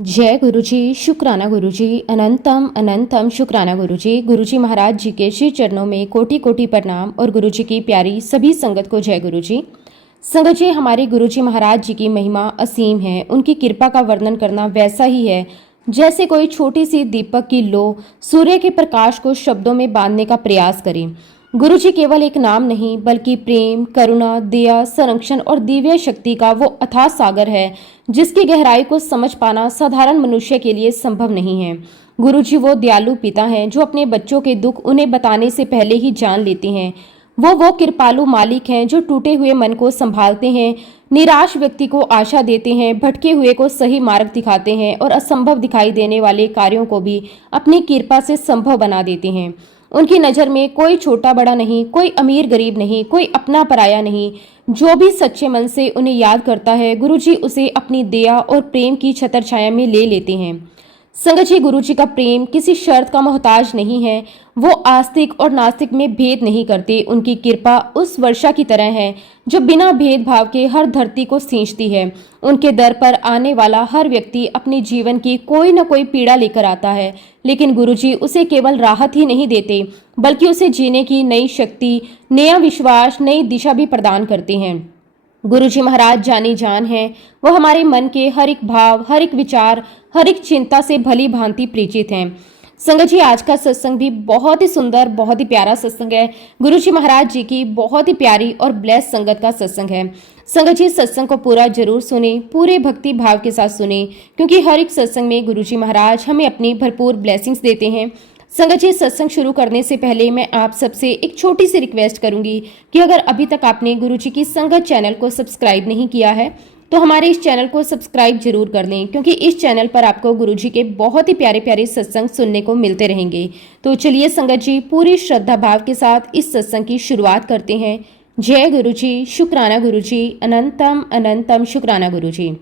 जय गुरुजी, शुक्राना गुरुजी, अनंतम अनंतम शुक्राना गुरुजी। गुरुजी महाराज जी के श्री चरणों में कोटि कोटि प्रणाम और गुरुजी की प्यारी सभी संगत को जय गुरुजी। संगत जी, हमारे गुरुजी महाराज जी की महिमा असीम है। उनकी कृपा का वर्णन करना वैसा ही है जैसे कोई छोटी सी दीपक की लो सूर्य के प्रकाश को शब्दों में बांधने का प्रयास करे। गुरुजी केवल एक नाम नहीं बल्कि प्रेम, करुणा, दया, संरक्षण और दिव्य शक्ति का वो अथाह सागर है जिसकी गहराई को समझ पाना साधारण मनुष्य के लिए संभव नहीं है। गुरुजी वो दयालु पिता हैं जो अपने बच्चों के दुख उन्हें बताने से पहले ही जान लेते हैं। वो कृपालु मालिक हैं जो टूटे हुए मन को संभालते हैं, निराश व्यक्ति को आशा देते हैं, भटके हुए को सही मार्ग दिखाते हैं और असंभव दिखाई देने वाले कार्यों को भी अपनी कृपा से संभव बना देते हैं। उनकी नज़र में कोई छोटा बड़ा नहीं, कोई अमीर गरीब नहीं, कोई अपना पराया नहीं। जो भी सच्चे मन से उन्हें याद करता है, गुरुजी उसे अपनी दया और प्रेम की छत्र छाया में ले लेते हैं। संगत जी, गुरुजी का प्रेम किसी शर्त का मोहताज नहीं है। वो आस्तिक और नास्तिक में भेद नहीं करते। उनकी कृपा उस वर्षा की तरह है जो बिना भेदभाव के हर धरती को सींचती है। उनके दर पर आने वाला हर व्यक्ति अपने जीवन की कोई न कोई पीड़ा लेकर आता है, लेकिन गुरुजी उसे केवल राहत ही नहीं देते बल्कि उसे जीने की नई शक्ति, नया विश्वास, नई दिशा भी प्रदान करते हैं। गुरुजी महाराज जानी जान हैं। वो हमारे मन के हर एक भाव, हर एक विचार, हर एक चिंता से भली भांति परिचित हैं। संगत जी, आज का सत्संग भी बहुत ही सुंदर, बहुत ही प्यारा सत्संग है। गुरुजी महाराज जी की बहुत ही प्यारी और ब्लेस संगत का सत्संग है। संगत जी, सत्संग को पूरा जरूर सुने, पूरे भक्ति भाव के साथ सुने, क्योंकि हर एक सत्संग में गुरुजी महाराज हमें अपनी भरपूर ब्लेसिंग्स देते हैं। संगत जी, सत्संग शुरू करने से पहले मैं आप सबसे एक छोटी सी रिक्वेस्ट करूंगी कि अगर अभी तक आपने गुरुजी की संगत चैनल को सब्सक्राइब नहीं किया है तो हमारे इस चैनल को सब्सक्राइब जरूर कर लें, क्योंकि इस चैनल पर आपको गुरुजी के बहुत ही प्यारे प्यारे सत्संग सुनने को मिलते रहेंगे। तो चलिए संगत जी, पूरी श्रद्धा भाव के साथ इस सत्संग की शुरुआत करते हैं। जय गुरुजी, शुक्राना गुरुजी, अनंतम अनंतम शुक्राना गुरुजी।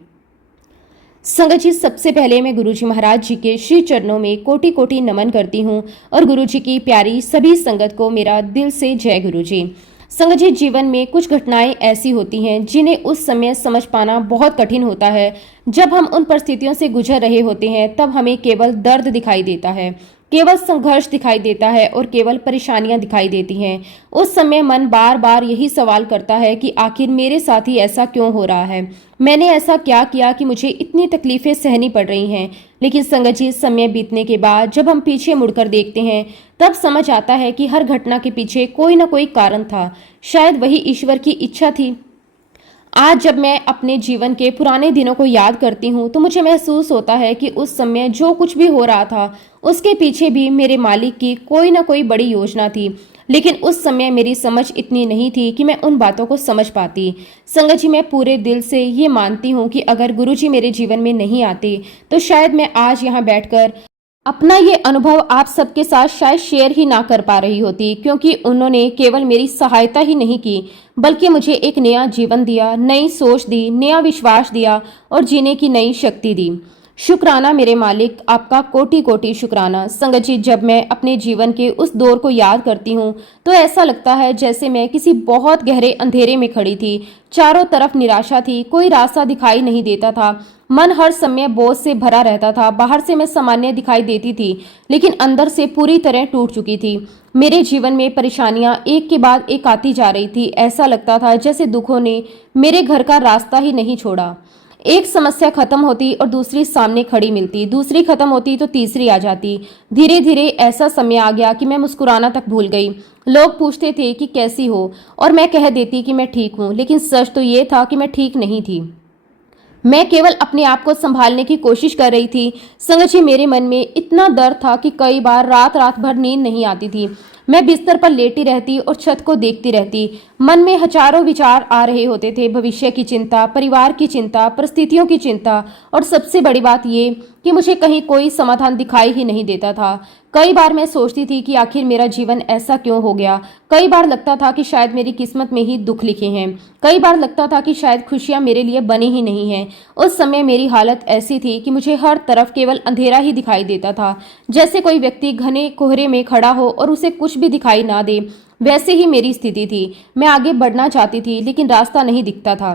संगत जी, सबसे पहले मैं गुरुजी महाराज जी के श्री चरणों में कोटि कोटि नमन करती हूँ और गुरुजी की प्यारी सभी संगत को मेरा दिल से जय गुरुजी। संगत जी, जीवन में कुछ घटनाएं ऐसी होती हैं जिन्हें उस समय समझ पाना बहुत कठिन होता है। जब हम उन परिस्थितियों से गुजर रहे होते हैं तब हमें केवल दर्द दिखाई देता है, केवल संघर्ष दिखाई देता है और केवल परेशानियां दिखाई देती हैं। उस समय मन बार बार यही सवाल करता है कि आखिर मेरे साथ ही ऐसा क्यों हो रहा है, मैंने ऐसा क्या किया कि मुझे इतनी तकलीफें सहनी पड़ रही हैं। लेकिन संगत जी, समय बीतने के बाद जब हम पीछे मुड़कर देखते हैं तब समझ आता है कि हर घटना के पीछे कोई ना कोई कारण था। शायद वही ईश्वर की इच्छा थी। आज जब मैं अपने जीवन के पुराने दिनों को याद करती हूँ तो मुझे महसूस होता है कि उस समय जो कुछ भी हो रहा था उसके पीछे भी मेरे मालिक की कोई ना कोई बड़ी योजना थी। लेकिन उस समय मेरी समझ इतनी नहीं थी कि मैं उन बातों को समझ पाती। संगत जी, मैं पूरे दिल से ये मानती हूँ कि अगर गुरुजी मेरे जीवन में नहीं आते तो शायद मैं आज यहाँ बैठकर अपना ये अनुभव आप सबके साथ शायद शेयर ही ना कर पा रही होती, क्योंकि उन्होंने केवल मेरी सहायता ही नहीं की बल्कि मुझे एक नया जीवन दिया, नई सोच दी, नया विश्वास दिया और जीने की नई शक्ति दी। शुक्राना मेरे मालिक, आपका कोटि कोटि शुक्राना। संगत जी, जब मैं अपने जीवन के उस दौर को याद करती हूँ तो ऐसा लगता है जैसे मैं किसी बहुत गहरे अंधेरे में खड़ी थी। चारों तरफ निराशा थी, कोई रास्ता दिखाई नहीं देता था। मन हर समय बोझ से भरा रहता था। बाहर से मैं सामान्य दिखाई देती थी लेकिन अंदर से पूरी तरह टूट चुकी थी। मेरे जीवन में परेशानियां एक के बाद एक आती जा रही थी। ऐसा लगता था जैसे दुखों ने मेरे घर का रास्ता ही नहीं छोड़ा। एक समस्या खत्म होती और दूसरी सामने खड़ी मिलती, दूसरी खत्म होती तो तीसरी आ जाती। धीरे धीरे ऐसा समय आ गया कि मैं मुस्कुराना तक भूल गई। लोग पूछते थे कि कैसी हो और मैं कह देती कि मैं ठीक हूँ, लेकिन सच तो ये था कि मैं ठीक नहीं थी। मैं केवल अपने आप को संभालने की कोशिश कर रही थी। संगत जी, मेरे मन में इतना दर्द था कि कई बार रात रात भर नींद नहीं आती थी। मैं बिस्तर पर लेटी रहती और छत को देखती रहती। मन में हजारों विचार आ रहे होते थे। भविष्य की चिंता, परिवार की चिंता, परिस्थितियों की चिंता और सबसे बड़ी बात ये कि मुझे कहीं कोई समाधान दिखाई ही नहीं देता था। कई बार मैं सोचती थी कि आखिर मेरा जीवन ऐसा क्यों हो गया। कई बार लगता था कि शायद मेरी किस्मत में ही दुख लिखे हैं। कई बार लगता था कि शायद खुशियां मेरे लिए बनी ही नहीं हैं। उस समय मेरी हालत ऐसी थी कि मुझे हर तरफ केवल अंधेरा ही दिखाई देता था, जैसे कोई व्यक्ति घने कोहरे में खड़ा हो और उसे कुछ भी दिखाई ना दे। वैसे ही मेरी स्थिति थी। मैं आगे बढ़ना चाहती थी लेकिन रास्ता नहीं दिखता था।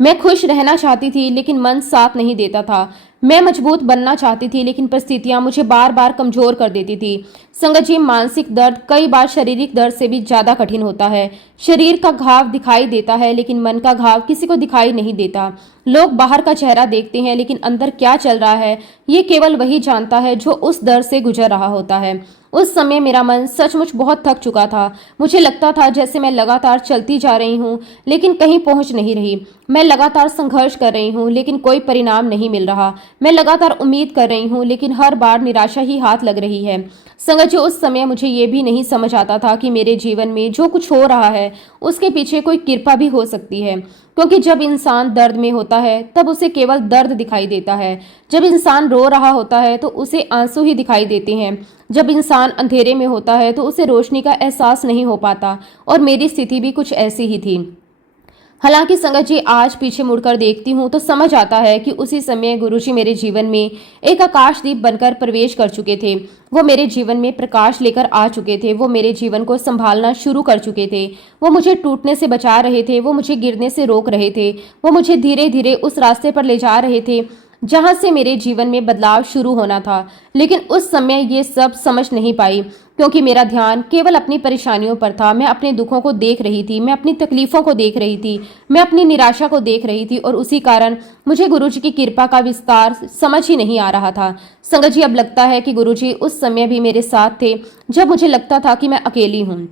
मैं खुश रहना चाहती थी लेकिन मन साथ नहीं देता था। मैं मजबूत बनना चाहती थी, लेकिन परिस्थितियां मुझे बार बार कमजोर कर देती थी। संगत जी, मानसिक दर्द कई बार शारीरिक दर्द से भी ज्यादा कठिन होता है। शरीर का घाव दिखाई देता है, लेकिन मन का घाव किसी को दिखाई नहीं देता। लोग बाहर का चेहरा देखते हैं, लेकिन अंदर क्या चल रहा है ये केवल वही जानता है जो उस दर्द से गुजर रहा होता है। उस समय मेरा मन सचमुच बहुत थक चुका था। मुझे लगता था जैसे मैं लगातार चलती जा रही हूँ, लेकिन कहीं पहुंच नहीं रही। मैं लगातार संघर्ष कर रही हूँ, लेकिन कोई परिणाम नहीं मिल रहा। मैं लगातार उम्मीद कर रही हूँ, लेकिन हर बार निराशा ही हाथ लग रही है। संगत जी, उस समय मुझे ये भी नहीं समझ आता था कि मेरे जीवन में जो कुछ हो रहा है उसके पीछे कोई कृपा भी हो सकती है, क्योंकि जब इंसान दर्द में होता है तब उसे केवल दर्द दिखाई देता है। जब इंसान रो रहा होता है तो उसे आंसू ही दिखाई देते हैं। जब इंसान अंधेरे में होता है तो उसे रोशनी का एहसास नहीं हो पाता, और मेरी स्थिति भी कुछ ऐसी ही थी। हालांकि संगत जी, आज पीछे मुड़कर देखती हूँ तो समझ आता है कि उसी समय गुरुजी मेरे जीवन में एक आकाशदीप बनकर प्रवेश कर चुके थे। वो मेरे जीवन में प्रकाश लेकर आ चुके थे। वो मेरे जीवन को संभालना शुरू कर चुके थे। वो मुझे टूटने से बचा रहे थे। वो मुझे गिरने से रोक रहे थे। वो मुझे धीरे धीरे उस रास्ते पर ले जा रहे थे जहां से मेरे जीवन में बदलाव शुरू होना था। लेकिन उस समय ये सब समझ नहीं पाई, क्योंकि मेरा ध्यान केवल अपनी परेशानियों पर था। मैं अपने दुखों को देख रही थी, मैं अपनी तकलीफों को देख रही थी, मैं अपनी निराशा को देख रही थी, और उसी कारण मुझे गुरुजी की कृपा का विस्तार समझ ही नहीं आ रहा था। संगत जी, अब लगता है कि गुरुजी उस समय भी मेरे साथ थे जब मुझे लगता था कि मैं अकेली हूँ।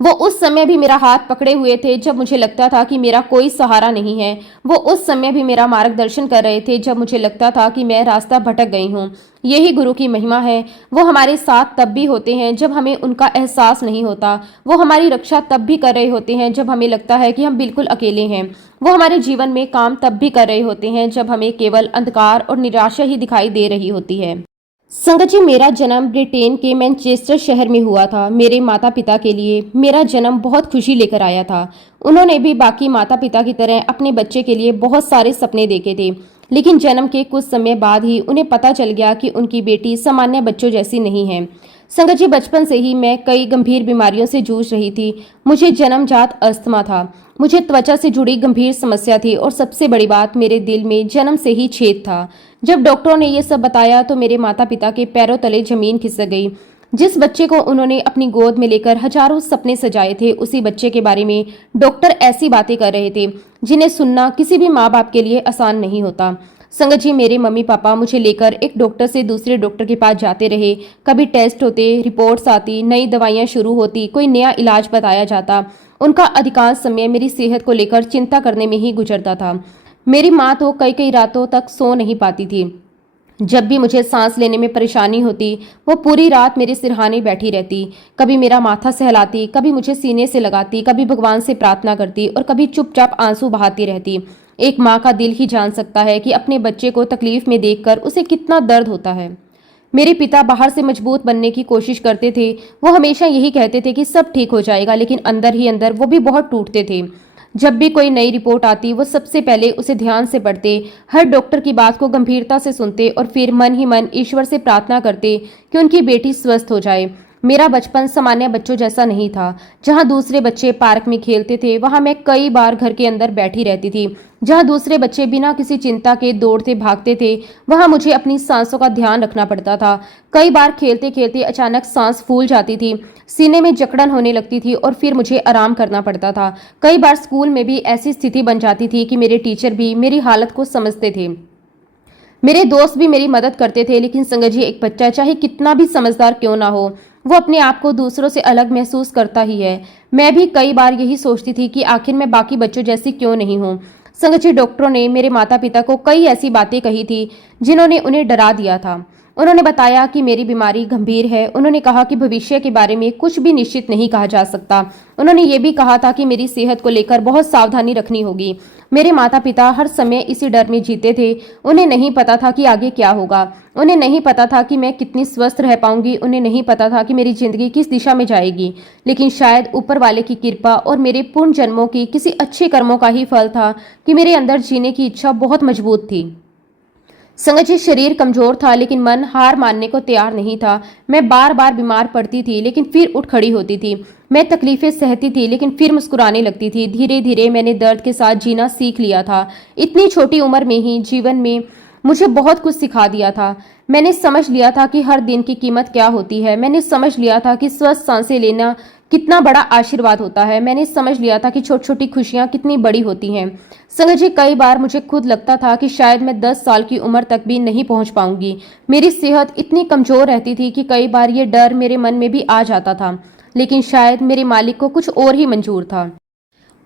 वो उस समय भी मेरा हाथ पकड़े हुए थे जब मुझे लगता था कि मेरा कोई सहारा नहीं है। वो उस समय भी मेरा मार्गदर्शन कर रहे थे जब मुझे लगता था कि मैं रास्ता भटक गई हूँ। यही गुरु की महिमा है। वो हमारे साथ तब भी होते हैं जब हमें उनका एहसास नहीं होता। वो हमारी रक्षा तब भी कर रहे होते हैं जब हमें लगता है कि हम बिल्कुल अकेले हैं। वो हमारे जीवन में काम तब भी कर रहे होते हैं जब हमें केवल अंधकार और निराशा ही दिखाई दे रही होती है। संगत जी, मेरा जन्म ब्रिटेन के मैनचेस्टर शहर में हुआ था। मेरे माता पिता के लिए मेरा जन्म बहुत खुशी लेकर आया था। उन्होंने भी बाकी माता पिता की तरह अपने बच्चे के लिए बहुत सारे सपने देखे थे, लेकिन जन्म के कुछ समय बाद ही उन्हें पता चल गया कि उनकी बेटी सामान्य बच्चों जैसी नहीं है। संगत जी, बचपन से ही मैं कई गंभीर बीमारियों से जूझ रही थी। मुझे जन्मजात अस्थमा था, मुझे त्वचा से जुड़ी गंभीर समस्या थी, और सबसे बड़ी बात, मेरे दिल में जन्म से ही छेद था। जब डॉक्टरों ने ये सब बताया तो मेरे माता पिता के पैरों तले जमीन खिसक गई। जिस बच्चे को उन्होंने अपनी गोद में लेकर हजारों सपने सजाए थे, उसी बच्चे के बारे में डॉक्टर ऐसी बातें कर रहे थे जिन्हें सुनना किसी भी माँ बाप के लिए आसान नहीं होता। संगत जी, मेरे मम्मी पापा मुझे लेकर एक डॉक्टर से दूसरे डॉक्टर के पास जाते रहे। कभी टेस्ट होते, रिपोर्ट्स आती, नई दवाइयाँ शुरू होती, कोई नया इलाज बताया जाता। उनका अधिकांश समय मेरी सेहत को लेकर चिंता करने में ही गुजरता था। मेरी माँ तो कई कई रातों तक सो नहीं पाती थी। जब भी मुझे सांस लेने में परेशानी होती, वो पूरी रात मेरे सिरहाने बैठी रहती। कभी मेरा माथा सहलाती, कभी मुझे सीने से लगाती, कभी भगवान से प्रार्थना करती, और कभी चुपचाप आंसू बहाती रहती। एक माँ का दिल ही जान सकता है कि अपने बच्चे को तकलीफ में देखकर उसे कितना दर्द होता है। मेरे पिता बाहर से मजबूत बनने की कोशिश करते थे। वो हमेशा यही कहते थे कि सब ठीक हो जाएगा, लेकिन अंदर ही अंदर वो भी बहुत टूटते थे। जब भी कोई नई रिपोर्ट आती, वो सबसे पहले उसे ध्यान से पढ़ते, हर डॉक्टर की बात को गंभीरता से सुनते, और फिर मन ही मन ईश्वर से प्रार्थना करते कि उनकी बेटी स्वस्थ हो जाए। मेरा बचपन सामान्य बच्चों जैसा नहीं था। जहां दूसरे बच्चे पार्क में खेलते थे, वहां मैं कई बार घर के अंदर बैठी रहती थी। जहां दूसरे बच्चे बिना किसी चिंता के दौड़ते भागते थे, वहां मुझे अपनी सांसों का ध्यान रखना पड़ता था। कई बार खेलते खेलते अचानक सांस फूल जाती थी, सीने में जकड़न होने लगती थी, और फिर मुझे आराम करना पड़ता था। कई बार स्कूल में भी ऐसी स्थिति बन जाती थी कि मेरे टीचर भी मेरी हालत को समझते थे। मेरे दोस्त भी मेरी मदद करते थे, लेकिन संगत जी, एक बच्चा चाहे कितना भी समझदार क्यों ना हो, वो अपने आप को दूसरों से अलग महसूस करता ही है। मैं भी कई बार यही सोचती थी कि आखिर मैं बाकी बच्चों जैसी क्यों नहीं हूँ। संगत जी, डॉक्टरों ने मेरे माता पिता को कई ऐसी बातें कही थी जिन्होंने उन्हें डरा दिया था। उन्होंने बताया कि मेरी बीमारी गंभीर है। उन्होंने कहा कि भविष्य के बारे में कुछ भी निश्चित नहीं कहा जा सकता। उन्होंने ये भी कहा था कि मेरी सेहत को लेकर बहुत सावधानी रखनी होगी। मेरे माता पिता हर समय इसी डर में जीते थे। उन्हें नहीं पता था कि आगे क्या होगा। उन्हें नहीं पता था कि मैं कितनी स्वस्थ रह पाऊंगी। उन्हें नहीं पता था कि मेरी जिंदगी किस दिशा में जाएगी। लेकिन शायद ऊपर वाले की कृपा और मेरे पूर्ण जन्मों की किसी अच्छे कर्मों का ही फल था कि मेरे अंदर जीने की इच्छा बहुत मजबूत थी। संगत जी, शरीर कमजोर था, लेकिन मन हार मानने को तैयार नहीं था। मैं बार बार बीमार पड़ती थी, लेकिन फिर उठ खड़ी होती थी। मैं तकलीफें सहती थी, लेकिन फिर मुस्कुराने लगती थी। धीरे धीरे मैंने दर्द के साथ जीना सीख लिया था। इतनी छोटी उम्र में ही जीवन में मुझे बहुत कुछ सिखा दिया था। मैंने समझ लिया था कि हर दिन की कीमत क्या होती है। मैंने समझ लिया था कि स्वस्थ सांसें लेना कितना बड़ा आशीर्वाद होता है। मैंने समझ लिया था कि छोटी छोटी खुशियां कितनी बड़ी होती हैं। संगत जी, कई बार मुझे खुद लगता था कि शायद मैं 10 साल की उम्र तक भी नहीं पहुंच पाऊंगी। मेरी सेहत इतनी कमजोर रहती थी कि कई बार ये डर मेरे मन में भी आ जाता था, लेकिन शायद मेरे मालिक को कुछ और ही मंजूर था।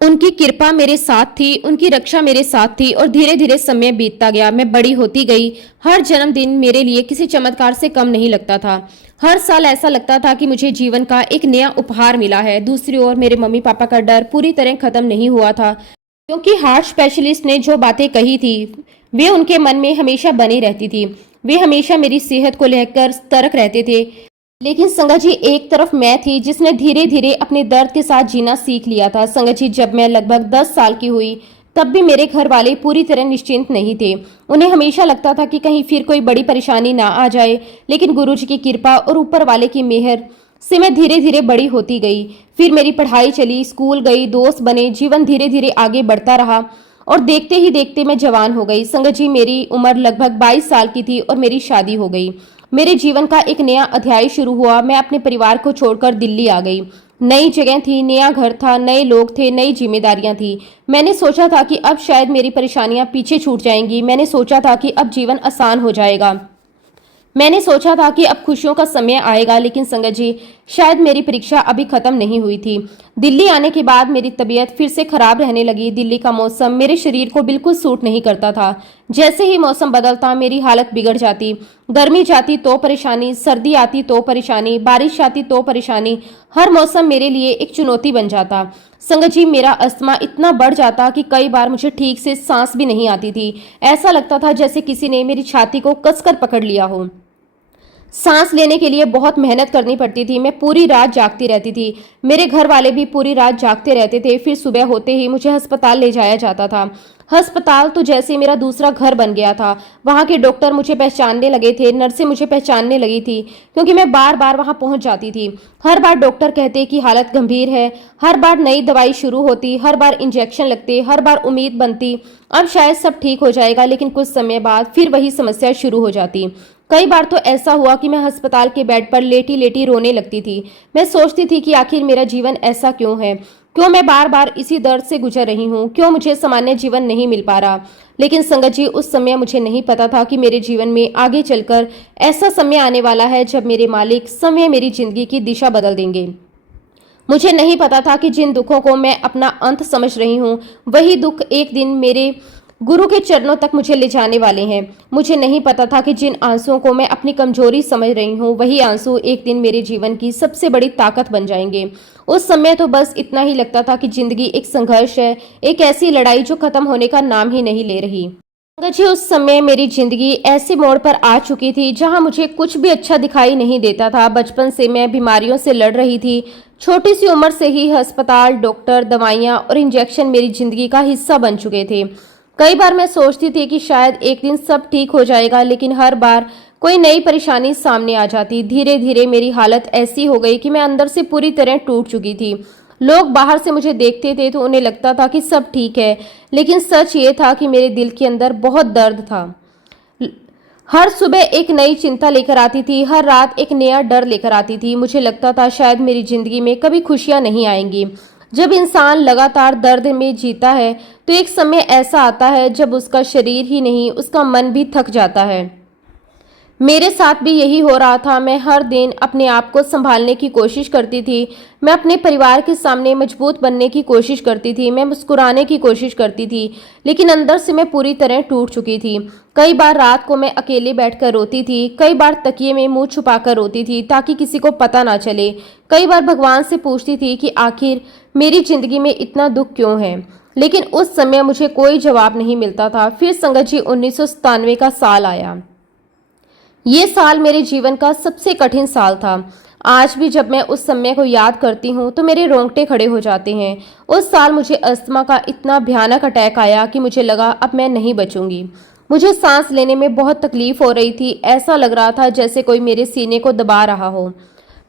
उनकी कृपा मेरे साथ थी, उनकी रक्षा मेरे साथ थी और धीरे धीरे समय बीतता गया। मैं बड़ी होती गई। हर जन्मदिन मेरे लिए किसी चमत्कार से कम नहीं लगता था। हर साल ऐसा लगता था कि मुझे जीवन का एक नया उपहार मिला है। दूसरी ओर मेरे मम्मी पापा का डर पूरी तरह खत्म नहीं हुआ था, क्योंकि हार्ट स्पेशलिस्ट ने जो बातें कही थी वे उनके मन में हमेशा बनी रहती थी। वे हमेशा मेरी सेहत को लेकर सतर्क रहते थे। लेकिन संगत जी, एक तरफ मैं थी जिसने धीरे धीरे अपने दर्द के साथ जीना सीख लिया था। संगत जी, जब मैं लगभग 10 साल की हुई तब भी मेरे घर वाले पूरी तरह निश्चिंत नहीं थे। उन्हें हमेशा लगता था कि कहीं फिर कोई बड़ी परेशानी ना आ जाए, लेकिन गुरुजी की कृपा और ऊपर वाले की मेहर से मैं धीरे धीरे बड़ी होती गई। फिर मेरी पढ़ाई चली, स्कूल गई, दोस्त बने, जीवन धीरे धीरे आगे बढ़ता रहा और देखते ही देखते मैं जवान हो गई। संगत जी, मेरी उम्र लगभग 22 साल की थी और मेरी शादी हो गई। मेरे जीवन का एक नया अध्याय शुरू हुआ। मैं अपने परिवार को छोड़कर दिल्ली आ गई। नई जगह थी, नया घर था, नए लोग थे, नई जिम्मेदारियां थी। मैंने सोचा था कि अब शायद मेरी परेशानियां पीछे छूट जाएंगी। मैंने सोचा था कि अब जीवन आसान हो जाएगा। मैंने सोचा था कि अब खुशियों का समय आएगा, लेकिन संगत जी, शायद मेरी परीक्षा अभी खत्म नहीं हुई थी। दिल्ली आने के बाद मेरी तबीयत फिर से खराब रहने लगी। दिल्ली का मौसम मेरे शरीर को बिल्कुल सूट नहीं करता था। जैसे ही मौसम बदलता मेरी हालत बिगड़ जाती। गर्मी जाती तो परेशानी, सर्दी आती तो परेशानी, बारिश आती तो परेशानी। हर मौसम मेरे लिए एक चुनौती बन जाता। संगत जी, मेरा अस्थमा इतना बढ़ जाता कि कई बार मुझे ठीक से सांस भी नहीं आती थी। ऐसा लगता था जैसे किसी ने मेरी छाती को कसकर पकड़ लिया हो। सांस लेने के लिए बहुत मेहनत करनी पड़ती थी। मैं पूरी रात जागती रहती थी। मेरे घर वाले भी पूरी रात जागते रहते थे। फिर सुबह होते ही मुझे अस्पताल ले जाया जाता था। अस्पताल तो जैसे मेरा दूसरा घर बन गया था। वहाँ के डॉक्टर मुझे पहचानने लगे थे, नर्सें मुझे पहचानने लगी थी, क्योंकि मैं बार बार वहाँ पहुँच जाती थी। हर बार डॉक्टर कहते कि हालत गंभीर है, हर बार नई दवाई शुरू होती, हर बार इंजेक्शन लगते, हर बार उम्मीद बनती अब शायद सब ठीक हो जाएगा, लेकिन कुछ समय बाद फिर वही समस्या शुरू हो जाती। कई बार तो ऐसा हुआ कि मैं अस्पताल के बेड पर लेटी लेटी रोने लगती थी। मैं सोचती थी कि आखिर मेरा जीवन ऐसा क्यों है, क्यों मैं बार बार इसी दर्द से गुजर रही हूँ, क्यों मुझे सामान्य जीवन नहीं मिल पा रहा। लेकिन संगत जी, उस समय मुझे नहीं पता था कि मेरे जीवन में आगे चलकर ऐसा समय आने वाला है जब मेरे मालिक समय मेरी जिंदगी की दिशा बदल देंगे। मुझे नहीं पता था कि जिन दुखों को मैं अपना अंत समझ रही हूँ, वही दुख एक दिन मेरे गुरु के चरणों तक मुझे ले जाने वाले हैं। मुझे नहीं पता था कि जिन आंसुओं को मैं अपनी कमजोरी समझ रही हूँ, वही आंसू एक दिन मेरे जीवन की सबसे बड़ी ताकत बन जाएंगे। उस समय तो बस इतना ही लगता था कि जिंदगी एक संघर्ष है, एक ऐसी लड़ाई जो खत्म होने का नाम ही नहीं ले रही। जी, उस समय मेरी जिंदगी ऐसे मोड़ पर आ चुकी थी जहां मुझे कुछ भी अच्छा दिखाई नहीं देता था। बचपन से मैं बीमारियों से लड़ रही थी। छोटी सी उम्र से ही अस्पताल, डॉक्टर, दवाइयां और इंजेक्शन मेरी जिंदगी का हिस्सा बन चुके थे। कई बार मैं सोचती थी कि शायद एक दिन सब ठीक हो जाएगा, लेकिन हर बार कोई नई परेशानी सामने आ जाती। धीरे धीरे मेरी हालत ऐसी हो गई कि मैं अंदर से पूरी तरह टूट चुकी थी। लोग बाहर से मुझे देखते थे तो उन्हें लगता था कि सब ठीक है, लेकिन सच ये था कि मेरे दिल के अंदर बहुत दर्द था। हर सुबह एक नई चिंता लेकर आती थी, हर रात एक नया डर लेकर आती थी। मुझे लगता था शायद मेरी जिंदगी में कभी खुशियां नहीं आएंगी। जब इंसान लगातार दर्द में जीता है तो एक समय ऐसा आता है जब उसका शरीर ही नहीं, उसका मन भी थक जाता है। मेरे साथ भी यही हो रहा था। मैं हर दिन अपने आप को संभालने की कोशिश करती थी। मैं अपने परिवार के सामने मजबूत बनने की कोशिश करती थी। मैं मुस्कुराने की कोशिश करती थी, लेकिन अंदर से मैं पूरी तरह टूट चुकी थी। कई बार रात को मैं अकेले बैठकर रोती थी। कई बार तकिए में मुंह छुपाकर रोती थी ताकि किसी को पता ना चले। कई बार भगवान से पूछती थी कि आखिर मेरी जिंदगी में इतना दुख क्यों है, लेकिन उस समय मुझे कोई जवाब नहीं मिलता था। फिर संगत जी, 1997 का साल आया। ये साल मेरे जीवन का सबसे कठिन साल था। आज भी जब मैं उस समय को याद करती हूँ तो मेरे रोंगटे खड़े हो जाते हैं। उस साल मुझे अस्थमा का इतना भयानक अटैक आया कि मुझे लगा अब मैं नहीं बचूंगी। मुझे सांस लेने में बहुत तकलीफ हो रही थी। ऐसा लग रहा था जैसे कोई मेरे सीने को दबा रहा हो।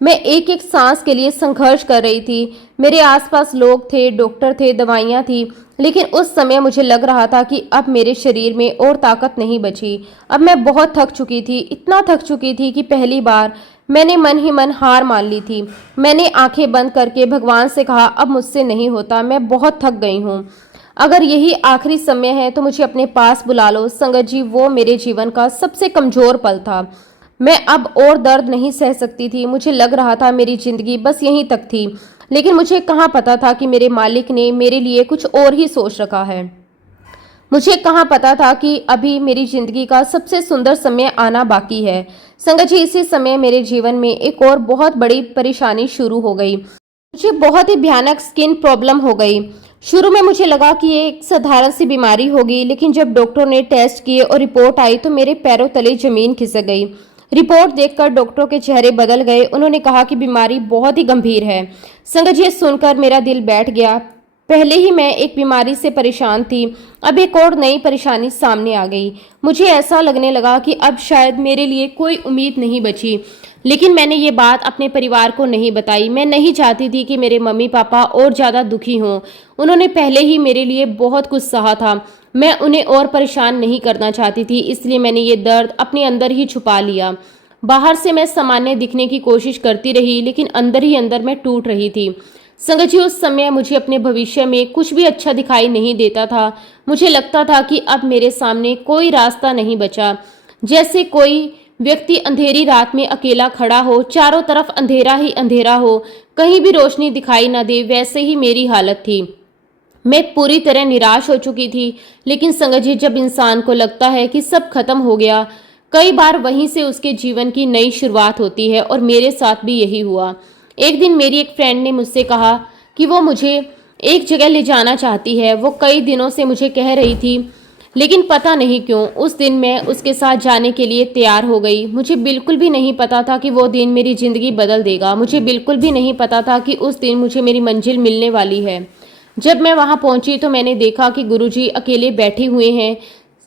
मैं एक एक सांस के लिए संघर्ष कर रही थी। मेरे आसपास लोग थे, डॉक्टर थे, दवाइयाँ थी, लेकिन उस समय मुझे लग रहा था कि अब मेरे शरीर में और ताकत नहीं बची। अब मैं बहुत थक चुकी थी, इतना थक चुकी थी कि पहली बार मैंने मन ही मन हार मान ली थी। मैंने आंखें बंद करके भगवान से कहा, अब मुझसे नहीं होता, मैं बहुत थक गई हूँ। अगर यही आखिरी समय है तो मुझे अपने पास बुला लो। संगत जी, वो मेरे जीवन का सबसे कमजोर पल था। मैं अब और दर्द नहीं सह सकती थी। मुझे लग रहा था मेरी जिंदगी बस यहीं तक थी, लेकिन मुझे कहाँ पता था कि मेरे मालिक ने मेरे लिए कुछ और ही सोच रखा है। मुझे कहाँ पता था कि अभी मेरी जिंदगी का सबसे सुंदर समय आना बाकी है। संगत जी, इसी समय मेरे जीवन में एक और बहुत बड़ी परेशानी शुरू हो गई। मुझे बहुत ही भयानक स्किन प्रॉब्लम हो गई। शुरू में मुझे लगा कि ये एक साधारण सी बीमारी होगी, लेकिन जब डॉक्टर ने टेस्ट किए और रिपोर्ट आई तो मेरे पैरों तले जमीन खिसक गई। रिपोर्ट देखकर डॉक्टरों के चेहरे बदल गए। उन्होंने कहा कि बीमारी बहुत ही गंभीर है। संगत जी, सुनकर मेरा दिल बैठ गया। पहले ही मैं एक बीमारी से परेशान थी, अब एक और नई परेशानी सामने आ गई। मुझे ऐसा लगने लगा कि अब शायद मेरे लिए कोई उम्मीद नहीं बची। लेकिन मैंने ये बात अपने परिवार को नहीं बताई। मैं नहीं चाहती थी कि मेरे मम्मी पापा और ज़्यादा दुखी हों। उन्होंने पहले ही मेरे लिए बहुत कुछ सहा था। मैं उन्हें और परेशान नहीं करना चाहती थी, इसलिए मैंने ये दर्द अपने अंदर ही छुपा लिया। बाहर से मैं सामान्य दिखने की कोशिश करती रही, लेकिन अंदर ही अंदर मैं टूट रही थी। संगत जी, उस समय मुझे अपने भविष्य में कुछ भी अच्छा दिखाई नहीं देता था। मुझे लगता था कि अब मेरे सामने कोई रास्ता नहीं बचा। जैसे कोई व्यक्ति अंधेरी रात में अकेला खड़ा हो, चारों तरफ अंधेरा ही अंधेरा हो, कहीं भी रोशनी दिखाई न दे, वैसे ही मेरी हालत थी। मैं पूरी तरह निराश हो चुकी थी। लेकिन संगत जी, जब इंसान को लगता है कि सब खत्म हो गया, कई बार वहीं से उसके जीवन की नई शुरुआत होती है, और मेरे साथ भी यही हुआ। एक दिन मेरी एक फ्रेंड ने मुझसे कहा कि वो मुझे एक जगह ले जाना चाहती है। वो कई दिनों से मुझे कह रही थी, लेकिन पता नहीं क्यों उस दिन मैं उसके साथ जाने के लिए तैयार हो गई। मुझे बिल्कुल भी नहीं पता था कि वो दिन मेरी ज़िंदगी बदल देगा। मुझे बिल्कुल भी नहीं पता था कि उस दिन मुझे मेरी मंजिल मिलने वाली है। जब मैं वहाँ पहुँची तो मैंने देखा कि गुरुजी अकेले बैठे हुए हैं।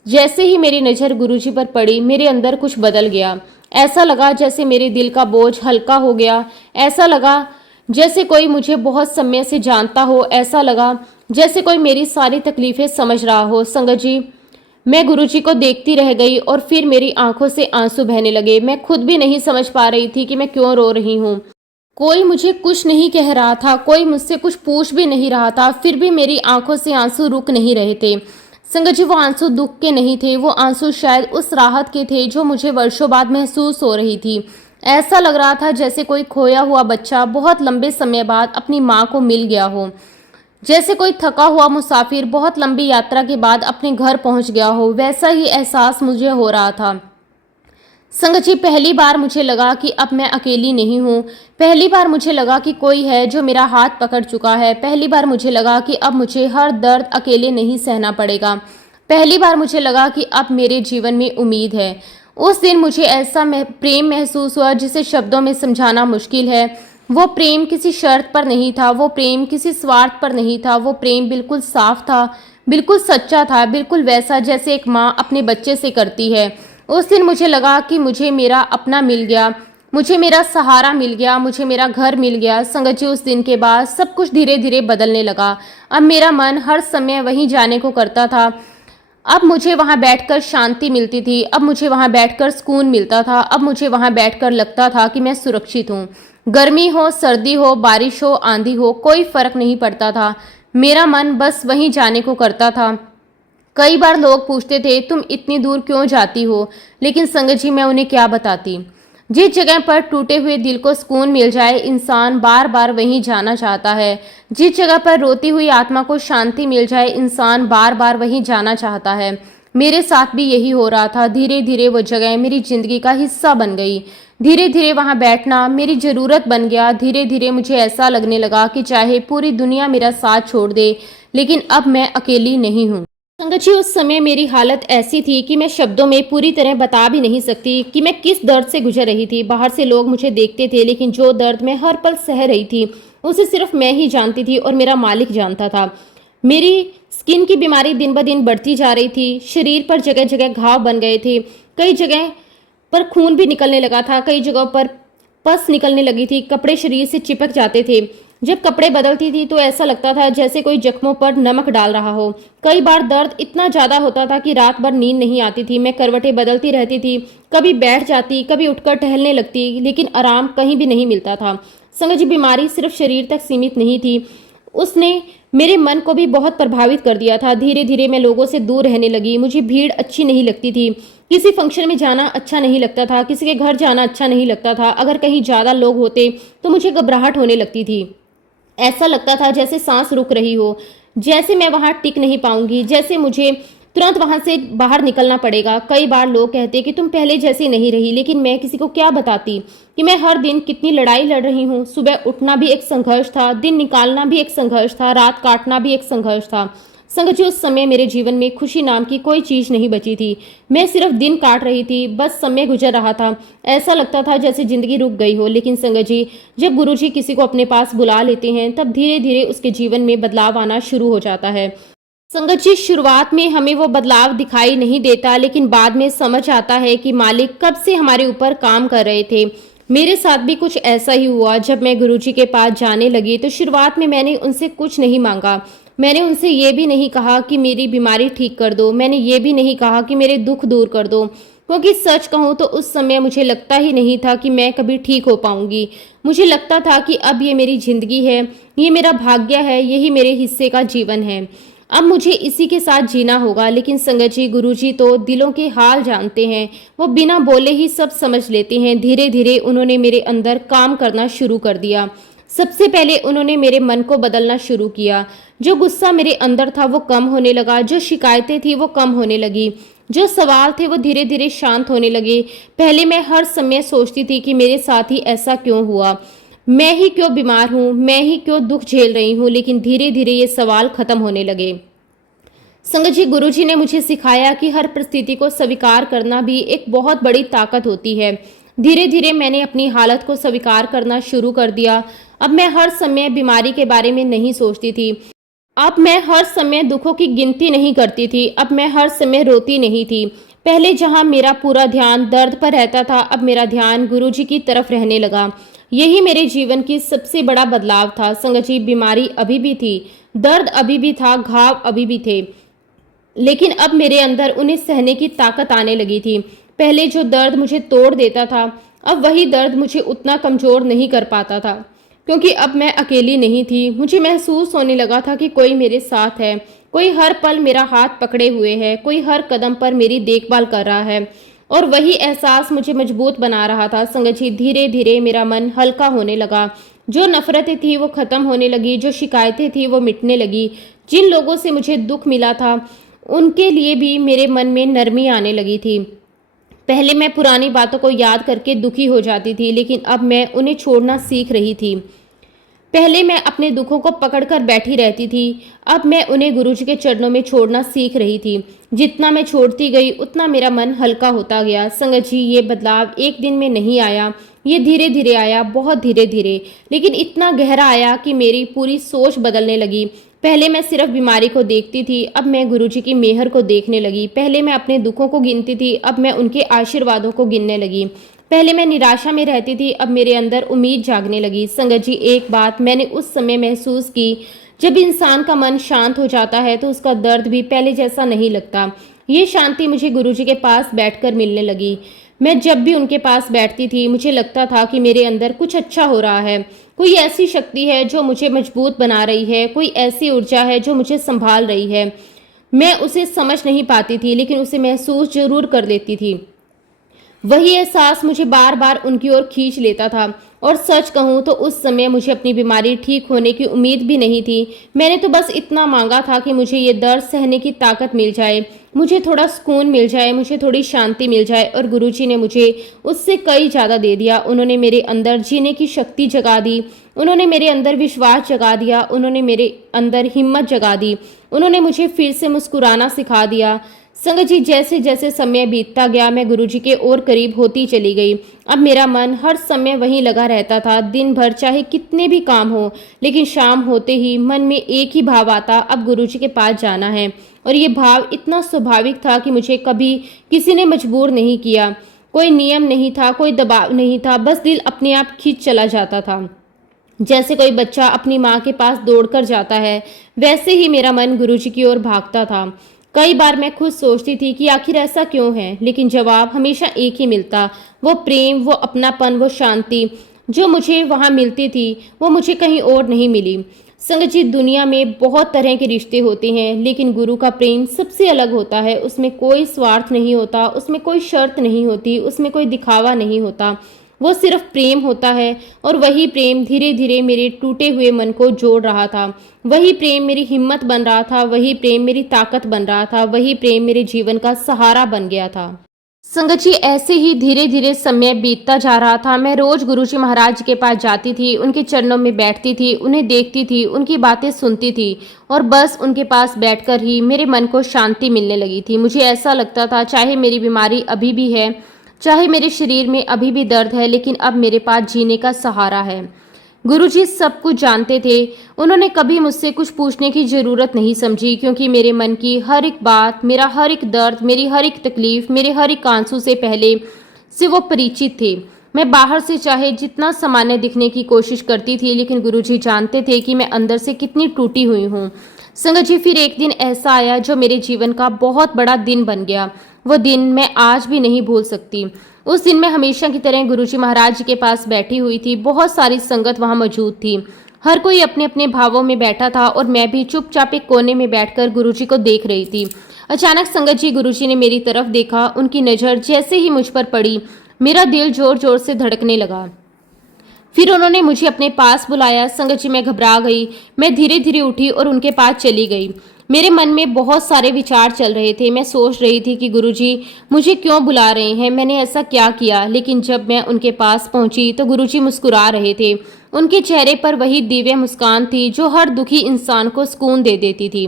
जैसे ही मेरी नज़र गुरुजी पर पड़ी, मेरे अंदर कुछ बदल गया। ऐसा लगा जैसे मेरे दिल का बोझ हल्का हो गया। ऐसा लगा जैसे कोई मुझे बहुत समय से जानता हो। ऐसा लगा जैसे कोई मेरी सारी तकलीफ़ें समझ रहा हो। संगत जी, मैं गुरुजी को देखती रह गई और फिर मेरी आंखों से आंसू बहने लगे। मैं खुद भी नहीं समझ पा रही थी कि मैं क्यों रो रही हूँ। कोई मुझे कुछ नहीं कह रहा था, कोई मुझसे कुछ पूछ भी नहीं रहा था, फिर भी मेरी आंखों से आंसू रुक नहीं रहे थे। संगत जी, वो आंसू दुख के नहीं थे, वो आंसू शायद उस राहत के थे जो मुझे वर्षों बाद महसूस हो रही थी। ऐसा लग रहा था जैसे कोई खोया हुआ बच्चा बहुत लंबे समय बाद अपनी माँ को मिल गया हो। जैसे कोई थका हुआ मुसाफिर बहुत लंबी यात्रा के बाद अपने घर पहुंच गया हो, वैसा ही एहसास मुझे हो रहा था। संगत जी, पहली बार मुझे लगा कि अब मैं अकेली नहीं हूँ। पहली बार मुझे लगा कि कोई है जो मेरा हाथ पकड़ चुका है। पहली बार मुझे लगा कि अब मुझे हर दर्द अकेले नहीं सहना पड़ेगा। पहली बार मुझे लगा कि अब मेरे जीवन में उम्मीद है। उस दिन मुझे ऐसा प्रेम महसूस हुआ जिसे शब्दों में समझाना मुश्किल है। वो प्रेम किसी शर्त पर नहीं था, वो प्रेम किसी स्वार्थ पर नहीं था। वो प्रेम बिल्कुल साफ था, बिल्कुल सच्चा था, बिल्कुल वैसा जैसे एक माँ अपने बच्चे से करती है। उस दिन मुझे लगा कि मुझे मेरा अपना मिल गया, मुझे मेरा सहारा मिल गया, मुझे मेरा घर मिल गया। संगत जी, उस दिन के बाद सब कुछ धीरे धीरे बदलने लगा। अब मेरा मन हर समय वहीं जाने को करता था। अब मुझे वहाँ बैठकर शांति मिलती थी, अब मुझे वहाँ बैठकर सुकून मिलता था, अब मुझे वहाँ बैठकर लगता था कि मैं सुरक्षित हूँ। गर्मी हो, सर्दी हो, बारिश हो, आंधी हो, कोई फर्क नहीं पड़ता था। मेरा मन बस वहीं जाने को करता था। कई बार लोग पूछते थे, तुम इतनी दूर क्यों जाती हो? लेकिन संगत जी, मैं उन्हें क्या बताती। जिस जगह पर टूटे हुए दिल को सुकून मिल जाए, इंसान बार बार वहीं जाना चाहता है। जिस जगह पर रोती हुई आत्मा को शांति मिल जाए, इंसान बार बार वहीं जाना चाहता है। मेरे साथ भी यही हो रहा था। धीरे धीरे वो जगह मेरी जिंदगी का हिस्सा बन गई। धीरे धीरे वहाँ बैठना मेरी ज़रूरत बन गया। धीरे धीरे मुझे ऐसा लगने लगा कि चाहे पूरी दुनिया मेरा साथ छोड़ दे, लेकिन अब मैं अकेली नहीं हूँ। संगत जी, उस समय मेरी हालत ऐसी थी कि मैं शब्दों में पूरी तरह बता भी नहीं सकती कि मैं किस दर्द से गुजर रही थी। बाहर से लोग मुझे देखते थे, लेकिन जो दर्द मैं हर पल सह रही थी उसे सिर्फ मैं ही जानती थी और मेरा मालिक जानता था। मेरी स्किन की बीमारी दिन ब दिन बढ़ती जा रही थी। शरीर पर जगह जगह घाव बन गए थे। कई जगह पर खून भी निकलने लगा था। कई जगहों पर पस निकलने लगी थी, कपड़े शरीर से चिपक जाते थे। जब कपड़े बदलती थी तो ऐसा लगता था जैसे कोई जख्मों पर नमक डाल रहा हो। कई बार दर्द इतना ज्यादा होता था कि रात भर नींद नहीं आती थी। मैं करवटें बदलती रहती थी, कभी बैठ जाती, कभी उठकर टहलने लगती, लेकिन आराम कहीं भी नहीं मिलता था। संगत जी, बीमारी सिर्फ शरीर तक सीमित नहीं थी, उसने मेरे मन को भी बहुत प्रभावित कर दिया था। धीरे धीरे मैं लोगों से दूर रहने लगी। मुझे भीड़ अच्छी नहीं लगती थी, किसी फंक्शन में जाना अच्छा नहीं लगता था, किसी के घर जाना अच्छा नहीं लगता था। अगर कहीं ज्यादा लोग होते तो मुझे घबराहट होने लगती थी। ऐसा लगता था जैसे सांस रुक रही हो, जैसे मैं वहां टिक नहीं पाऊंगी, जैसे मुझे तुरंत वहां से बाहर निकलना पड़ेगा। कई बार लोग कहते कि तुम पहले जैसी नहीं रही, लेकिन मैं किसी को क्या बताती कि मैं हर दिन कितनी लड़ाई लड़ रही हूँ। सुबह उठना भी एक संघर्ष था, दिन निकालना भी एक संघर्ष था, रात काटना भी एक संघर्ष था। संगत जी, उस समय मेरे जीवन में खुशी नाम की कोई चीज नहीं बची थी। मैं सिर्फ दिन काट रही थी, बस समय गुजर रहा था। ऐसा लगता था जैसे जिंदगी रुक गई हो। लेकिन संगत जी, जब गुरुजी किसी को अपने पास बुला लेते हैं तब धीरे धीरे उसके जीवन में बदलाव आना शुरू हो जाता है। संगत जी, शुरुआत में हमें वो बदलाव दिखाई नहीं देता, लेकिन बाद में समझ आता है कि मालिक कब से हमारे ऊपर काम कर रहे थे। मेरे साथ भी कुछ ऐसा ही हुआ। जब मैं गुरुजी के पास जाने लगी तो शुरुआत में मैंने उनसे कुछ नहीं मांगा। मैंने उनसे ये भी नहीं कहा कि मेरी बीमारी ठीक कर दो, मैंने ये भी नहीं कहा कि मेरे दुख दूर कर दो, क्योंकि सच कहूँ तो उस समय मुझे लगता ही नहीं था कि मैं कभी ठीक हो पाऊंगी। मुझे लगता था कि अब ये मेरी जिंदगी है, ये मेरा भाग्य है, यही मेरे हिस्से का जीवन है, अब मुझे इसी के साथ जीना होगा। लेकिन संगत जी, गुरुजी तो दिलों के हाल जानते हैं, वो बिना बोले ही सब समझ लेते हैं। धीरे धीरे उन्होंने मेरे अंदर काम करना शुरू कर दिया। सबसे पहले उन्होंने मेरे मन को बदलना शुरू किया। जो गुस्सा मेरे अंदर था वो कम होने लगा, जो शिकायतें थी वो कम होने लगी, जो सवाल थे वो धीरे धीरे शांत होने लगे। पहले मैं हर समय सोचती थी कि मेरे साथ ही ऐसा क्यों हुआ, मैं ही क्यों बीमार हूँ, मैं ही क्यों दुख झेल रही हूँ। लेकिन धीरे धीरे ये सवाल खत्म होने लगे। संगत जी, गुरुजी ने मुझे सिखाया कि हर परिस्थिति को स्वीकार करना भी एक बहुत बड़ी ताकत होती है। धीरे धीरे मैंने अपनी हालत को स्वीकार करना शुरू कर दिया। अब मैं हर समय बीमारी के बारे में नहीं सोचती थी, अब मैं हर समय दुखों की गिनती नहीं करती थी, अब मैं हर समय रोती नहीं थी। पहले जहां मेरा पूरा ध्यान दर्द पर रहता था, अब मेरा ध्यान गुरुजी की तरफ रहने लगा। यही मेरे जीवन की सबसे बड़ा बदलाव था। संगत जी, बीमारी अभी भी थी, दर्द अभी भी था, घाव अभी भी थे, लेकिन अब मेरे अंदर उन्हें सहने की ताकत आने लगी थी। पहले जो दर्द मुझे तोड़ देता था, अब वही दर्द मुझे उतना कमजोर नहीं कर पाता था, क्योंकि अब मैं अकेली नहीं थी। मुझे महसूस होने लगा था कि कोई मेरे साथ है, कोई हर पल मेरा हाथ पकड़े हुए है, कोई हर कदम पर मेरी देखभाल कर रहा है, और वही एहसास मुझे मजबूत बना रहा था। संगत जी, धीरे धीरे मेरा मन हल्का होने लगा। जो नफरतें थी वो खत्म होने लगी, जो शिकायतें थी वो मिटने लगी। जिन लोगों से मुझे दुख मिला था उनके लिए भी मेरे मन में नरमी आने लगी थी। पहले मैं पुरानी बातों को याद करके दुखी हो जाती थी, लेकिन अब मैं उन्हें छोड़ना सीख रही थी। पहले मैं अपने दुखों को पकड़कर बैठी रहती थी, अब मैं उन्हें गुरुजी के चरणों में छोड़ना सीख रही थी। जितना मैं छोड़ती गई उतना मेरा मन हल्का होता गया। संगत जी, ये बदलाव एक दिन में नहीं आया, ये धीरे धीरे आया, बहुत धीरे धीरे, लेकिन इतना गहरा आया कि मेरी पूरी सोच बदलने लगी। पहले मैं सिर्फ बीमारी को देखती थी, अब मैं गुरुजी की मेहर को देखने लगी। पहले मैं अपने दुखों को गिनती थी, अब मैं उनके आशीर्वादों को गिनने लगी। पहले मैं निराशा में रहती थी, अब मेरे अंदर उम्मीद जागने लगी। संगत जी, एक बात मैंने उस समय महसूस की, जब इंसान का मन शांत हो जाता है तो उसका दर्द भी पहले जैसा नहीं लगता। ये शांति मुझे गुरुजी के पास बैठकर मिलने लगी। मैं जब भी उनके पास बैठती थी मुझे लगता था कि मेरे अंदर कुछ अच्छा हो रहा है, कोई ऐसी शक्ति है जो मुझे मजबूत बना रही है, कोई ऐसी ऊर्जा है जो मुझे संभाल रही है। मैं उसे समझ नहीं पाती थी, लेकिन उसे महसूस जरूर कर लेती थी। वही एहसास मुझे बार बार उनकी ओर खींच लेता था। और सच कहूँ तो उस समय मुझे अपनी बीमारी ठीक होने की उम्मीद भी नहीं थी। मैंने तो बस इतना मांगा था कि मुझे ये दर्द सहने की ताकत मिल जाए, मुझे थोड़ा सुकून मिल जाए, मुझे थोड़ी शांति मिल जाए, और गुरुजी ने मुझे उससे कई ज़्यादा दे दिया। उन्होंने मेरे अंदर जीने की शक्ति जगा दी, उन्होंने मेरे अंदर विश्वास जगा दिया, उन्होंने मेरे अंदर हिम्मत जगा दी, उन्होंने मुझे फिर से मुस्कुराना सिखा दिया। संगत जी, जैसे जैसे समय बीतता गया मैं गुरुजी के और करीब होती चली गई। अब मेरा मन हर समय वहीं लगा रहता था, दिन भर चाहे कितने भी काम हो, लेकिन शाम होते ही मन में एक ही भाव आता, अब गुरुजी के पास जाना है। और ये भाव इतना स्वाभाविक था कि मुझे कभी किसी ने मजबूर नहीं किया। कोई नियम नहीं था, कोई दबाव नहीं था, बस दिल अपने आप खींच चला जाता था। जैसे कोई बच्चा अपनी माँ के पास दौड़कर जाता है, वैसे ही मेरा मन गुरुजी की ओर भागता था। कई बार मैं खुद सोचती थी कि आखिर ऐसा क्यों है, लेकिन जवाब हमेशा एक ही मिलता, वो प्रेम, वो अपनापन, वो शांति जो मुझे वहाँ मिलती थी, वो मुझे कहीं और नहीं मिली। संगत जी, दुनिया में बहुत तरह के रिश्ते होते हैं, लेकिन गुरु का प्रेम सबसे अलग होता है। उसमें कोई स्वार्थ नहीं होता, उसमें कोई शर्त नहीं होती, उसमें कोई दिखावा नहीं होता। वो सिर्फ प्रेम होता है, और वही प्रेम धीरे धीरे मेरे टूटे हुए मन को जोड़ रहा था। वही प्रेम मेरी हिम्मत बन रहा था, वही प्रेम मेरी ताकत बन रहा था, वही प्रेम मेरे जीवन का सहारा बन गया था। संगत जी, ऐसे ही धीरे धीरे समय बीतता जा रहा था। मैं रोज गुरुजी महाराज के पास जाती थी, उनके चरणों में बैठती थी, उन्हें देखती थी, उनकी बातें सुनती थी, और बस उनके पास बैठकर ही मेरे मन को शांति मिलने लगी थी। मुझे ऐसा लगता था, चाहे मेरी बीमारी अभी भी है, चाहे मेरे शरीर में अभी भी दर्द है, लेकिन अब मेरे पास जीने का सहारा है। गुरुजी सब कुछ जानते थे। उन्होंने कभी मुझसे कुछ पूछने की ज़रूरत नहीं समझी, क्योंकि मेरे मन की हर एक बात, मेरा हर एक दर्द, मेरी हर एक तकलीफ, मेरे हर एक आंसू से पहले से वो परिचित थे। मैं बाहर से चाहे जितना सामान्य दिखने की कोशिश करती थी, लेकिन गुरुजी जानते थे कि मैं अंदर से कितनी टूटी हुई हूँ। संगत जी, फिर एक दिन ऐसा आया जो मेरे जीवन का बहुत बड़ा दिन बन गया। वो दिन मैं आज भी नहीं भूल सकती। उस दिन मैं हमेशा की तरह गुरुजी महाराज जी के पास बैठी हुई थी। बहुत सारी संगत वहां मौजूद थी। हर कोई अपने अपने भावों में बैठा था, और मैं भी चुपचाप एक कोने में बैठकर गुरुजी को देख रही थी। अचानक संगत जी, गुरुजी ने मेरी तरफ देखा। उनकी नज़र जैसे ही मुझ पर पड़ी, मेरा दिल जोर जोर से धड़कने लगा। फिर उन्होंने मुझे अपने पास बुलाया। संगत जी, मैं घबरा गई। मैं धीरे धीरे उठी और उनके पास चली गई। मेरे मन में बहुत सारे विचार चल रहे थे। मैं सोच रही थी कि गुरुजी मुझे क्यों बुला रहे हैं, मैंने ऐसा क्या किया। लेकिन जब मैं उनके पास पहुंची तो गुरुजी मुस्कुरा रहे थे। उनके चेहरे पर वही दिव्य मुस्कान थी जो हर दुखी इंसान को सुकून दे देती थी।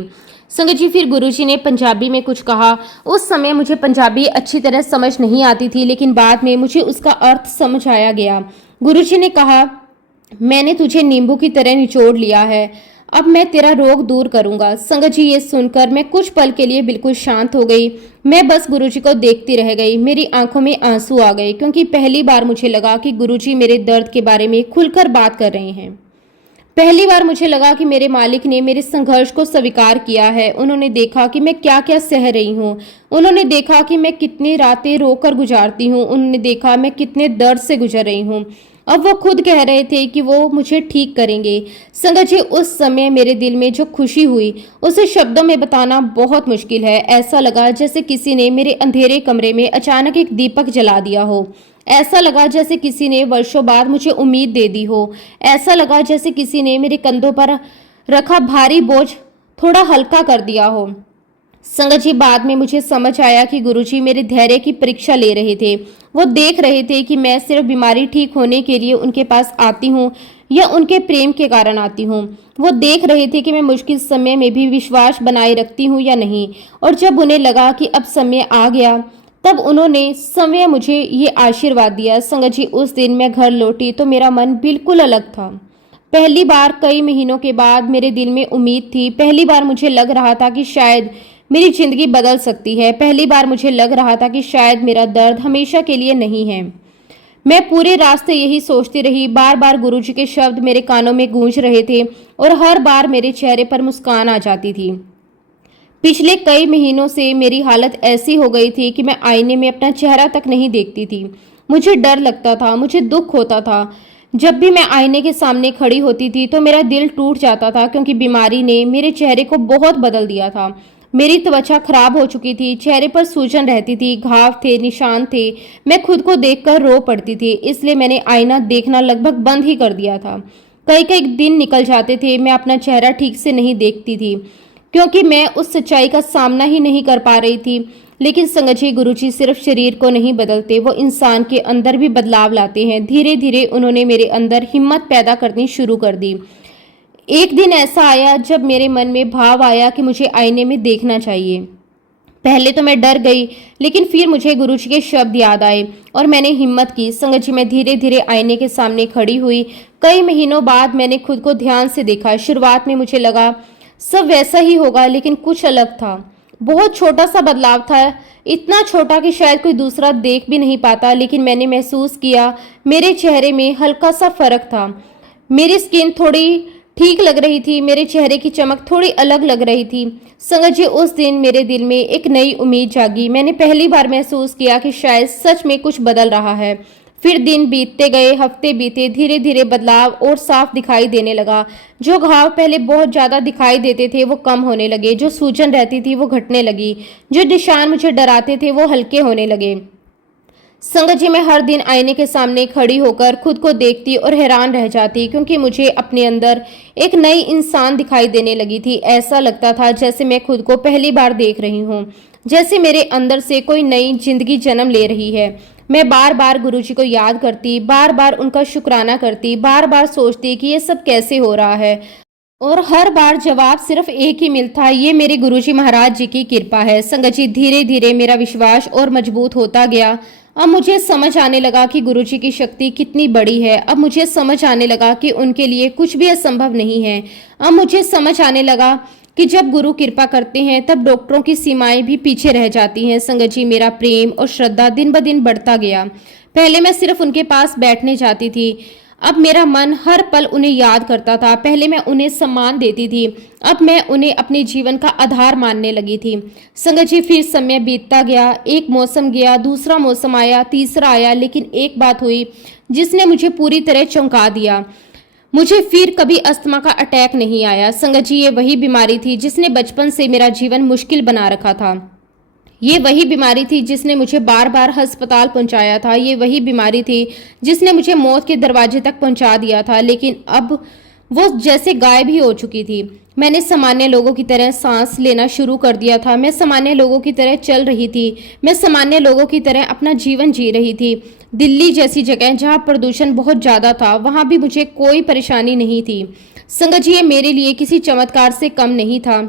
संगत जी, फिर गुरुजी ने पंजाबी में कुछ कहा। उस समय मुझे पंजाबी अच्छी तरह समझ नहीं आती थी, लेकिन बाद में मुझे उसका अर्थ समझ आया गया। गुरुजी ने कहा, मैंने तुझे नींबू की तरह निचोड़ लिया है, अब मैं तेरा रोग दूर करूंगा। संगत जी, ये सुनकर मैं कुछ पल के लिए बिल्कुल शांत हो गई। मैं बस गुरुजी को देखती रह गई। मेरी आंखों में आंसू आ गए, क्योंकि पहली बार मुझे लगा कि गुरुजी मेरे दर्द के बारे में खुलकर बात कर रहे हैं। पहली बार मुझे लगा कि मेरे मालिक ने मेरे संघर्ष को स्वीकार किया है। उन्होंने देखा कि मैं क्या क्या सह रही हूँ। उन्होंने देखा कि मैं कितनी रातें रोकर गुजारती हूँ। उन्होंने देखा मैं कितने दर्द से गुजर रही हूँ। अब वो खुद कह रहे थे कि वो मुझे ठीक करेंगे। संगत जी, उस समय मेरे दिल में जो खुशी हुई, उसे शब्दों में बताना बहुत मुश्किल है। ऐसा लगा जैसे किसी ने मेरे अंधेरे कमरे में अचानक एक दीपक जला दिया हो। ऐसा लगा जैसे किसी ने वर्षों बाद मुझे उम्मीद दे दी हो। ऐसा लगा जैसे किसी ने मेरे कंधों पर रखा भारी बोझ थोड़ा हल्का कर दिया हो। संगत जी, बाद में मुझे समझ आया कि गुरुजी मेरे धैर्य की परीक्षा ले रहे थे। वो देख रहे थे कि मैं सिर्फ बीमारी ठीक होने के लिए उनके पास आती हूँ या उनके प्रेम के कारण आती हूँ। वो देख रहे थे कि मैं मुश्किल समय में भी विश्वास बनाए रखती हूँ या नहीं। और जब उन्हें लगा कि अब समय आ गया, तब उन्होंने समय मुझे ये आशीर्वाद दिया। संगत जी, उस दिन मैं घर लौटी तो मेरा मन बिल्कुल अलग था। पहली बार कई महीनों के बाद मेरे दिल में उम्मीद थी। पहली बार मुझे लग रहा था कि शायद मेरी जिंदगी बदल सकती है। पहली बार मुझे लग रहा था कि शायद मेरा दर्द हमेशा के लिए नहीं है। मैं पूरे रास्ते यही सोचती रही। बार बार गुरुजी के शब्द मेरे कानों में गूंज रहे थे, और हर बार मेरे चेहरे पर मुस्कान आ जाती थी। पिछले कई महीनों से मेरी हालत ऐसी हो गई थी कि मैं आईने में अपना चेहरा तक नहीं देखती थी। मुझे डर लगता था, मुझे दुख होता था। जब भी मैं आईने के सामने खड़ी होती थी तो मेरा दिल टूट जाता था, क्योंकि बीमारी ने मेरे चेहरे को बहुत बदल दिया था। मेरी त्वचा खराब हो चुकी थी, चेहरे पर सूजन रहती थी, घाव थे, निशान थे। मैं खुद को देखकर रो पड़ती थी, इसलिए मैंने आईना देखना लगभग बंद ही कर दिया था। कई कई दिन निकल जाते थे, मैं अपना चेहरा ठीक से नहीं देखती थी, क्योंकि मैं उस सच्चाई का सामना ही नहीं कर पा रही थी। लेकिन संगत जी, गुरुजी सिर्फ शरीर को नहीं बदलते, वो इंसान के अंदर भी बदलाव लाते हैं। धीरे धीरे उन्होंने मेरे अंदर हिम्मत पैदा करनी शुरू कर दी। एक दिन ऐसा आया जब मेरे मन में भाव आया कि मुझे आईने में देखना चाहिए। पहले तो मैं डर गई, लेकिन फिर मुझे गुरुजी के शब्द याद आए और मैंने हिम्मत की। संगत जी, मैं धीरे धीरे आईने के सामने खड़ी हुई। कई महीनों बाद मैंने खुद को ध्यान से देखा। शुरुआत में मुझे लगा सब वैसा ही होगा, लेकिन कुछ अलग था। बहुत छोटा सा बदलाव था, इतना छोटा कि शायद कोई दूसरा देख भी नहीं पाता, लेकिन मैंने महसूस किया मेरे चेहरे में हल्का सा फर्क था। मेरी स्किन थोड़ी ठीक लग रही थी, मेरे चेहरे की चमक थोड़ी अलग लग रही थी। संगत जी, उस दिन मेरे दिल में एक नई उम्मीद जागी। मैंने पहली बार महसूस किया कि शायद सच में कुछ बदल रहा है। फिर दिन बीतते गए, हफ्ते बीते, धीरे धीरे बदलाव और साफ दिखाई देने लगा। जो घाव पहले बहुत ज़्यादा दिखाई देते थे वो कम होने लगे, जो सूजन रहती थी वो घटने लगी, जो निशान मुझे डराते थे वो हल्के होने लगे। संगत जी, मैं हर दिन आईने के सामने खड़ी होकर खुद को देखती और हैरान रह जाती, क्योंकि मुझे अपने अंदर एक नई इंसान दिखाई देने लगी थी। ऐसा लगता था जैसे मैं खुद को पहली बार देख रही हूँ, जैसे मेरे अंदर से कोई नई जिंदगी जन्म ले रही है। मैं बार बार गुरुजी को याद करती, बार बार उनका शुक्राना करती, बार बार सोचती कि ये सब कैसे हो रहा है, और हर बार जवाब सिर्फ एक ही मिलता, ये मेरे गुरुजी महाराज जी की कृपा है। संगत जी, धीरे धीरे मेरा विश्वास और मजबूत होता गया। अब मुझे समझ आने लगा कि गुरुजी की शक्ति कितनी बड़ी है। अब मुझे समझ आने लगा कि उनके लिए कुछ भी असंभव नहीं है। अब मुझे समझ आने लगा कि जब गुरु कृपा करते हैं तब डॉक्टरों की सीमाएं भी पीछे रह जाती हैं। संगत जी, मेरा प्रेम और श्रद्धा दिन ब दिन बढ़ता गया। पहले मैं सिर्फ उनके पास बैठने जाती थी, अब मेरा मन हर पल उन्हें याद करता था। पहले मैं उन्हें सम्मान देती थी, अब मैं उन्हें अपने जीवन का आधार मानने लगी थी। संगत जी, फिर समय बीतता गया, एक मौसम गया, दूसरा मौसम आया, तीसरा आया, लेकिन एक बात हुई जिसने मुझे पूरी तरह चौंका दिया। मुझे फिर कभी अस्थमा का अटैक नहीं आया। संगत जी, ये वही बीमारी थी जिसने बचपन से मेरा जीवन मुश्किल बना रखा था। ये वही बीमारी थी जिसने मुझे बार बार अस्पताल पहुंचाया था। ये वही बीमारी थी जिसने मुझे मौत के दरवाजे तक पहुंचा दिया था, लेकिन अब वो जैसे गायब ही हो चुकी थी। मैंने सामान्य लोगों की तरह सांस लेना शुरू कर दिया था, मैं सामान्य लोगों की तरह चल रही थी, मैं सामान्य लोगों की तरह अपना जीवन जी रही थी। दिल्ली जैसी जगह जहाँ प्रदूषण बहुत ज़्यादा था, वहाँ भी मुझे कोई परेशानी नहीं थी। संगत जी, ये मेरे लिए किसी चमत्कार से कम नहीं था,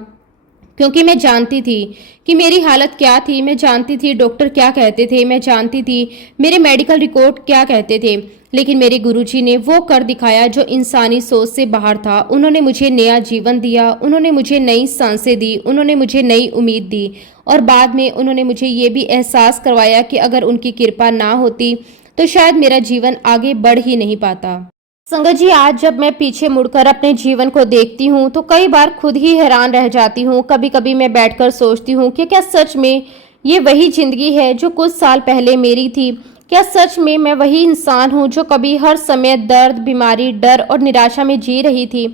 क्योंकि मैं जानती थी कि मेरी हालत क्या थी, मैं जानती थी डॉक्टर क्या कहते थे, मैं जानती थी मेरे मेडिकल रिकॉर्ड क्या कहते थे, लेकिन मेरे गुरुजी ने वो कर दिखाया जो इंसानी सोच से बाहर था। उन्होंने मुझे नया जीवन दिया, उन्होंने मुझे नई सांसें दी, उन्होंने मुझे नई उम्मीद दी, और बाद में उन्होंने मुझे ये भी एहसास करवाया कि अगर उनकी कृपा ना होती तो शायद मेरा जीवन आगे बढ़ ही नहीं पाता। संगत जी, आज जब मैं पीछे मुड़कर अपने जीवन को देखती हूँ तो कई बार खुद ही हैरान रह जाती हूँ। कभी कभी मैं बैठकर सोचती हूँ कि क्या सच में ये वही जिंदगी है जो कुछ साल पहले मेरी थी? क्या सच में मैं वही इंसान हूँ जो कभी हर समय दर्द, बीमारी, डर और निराशा में जी रही थी?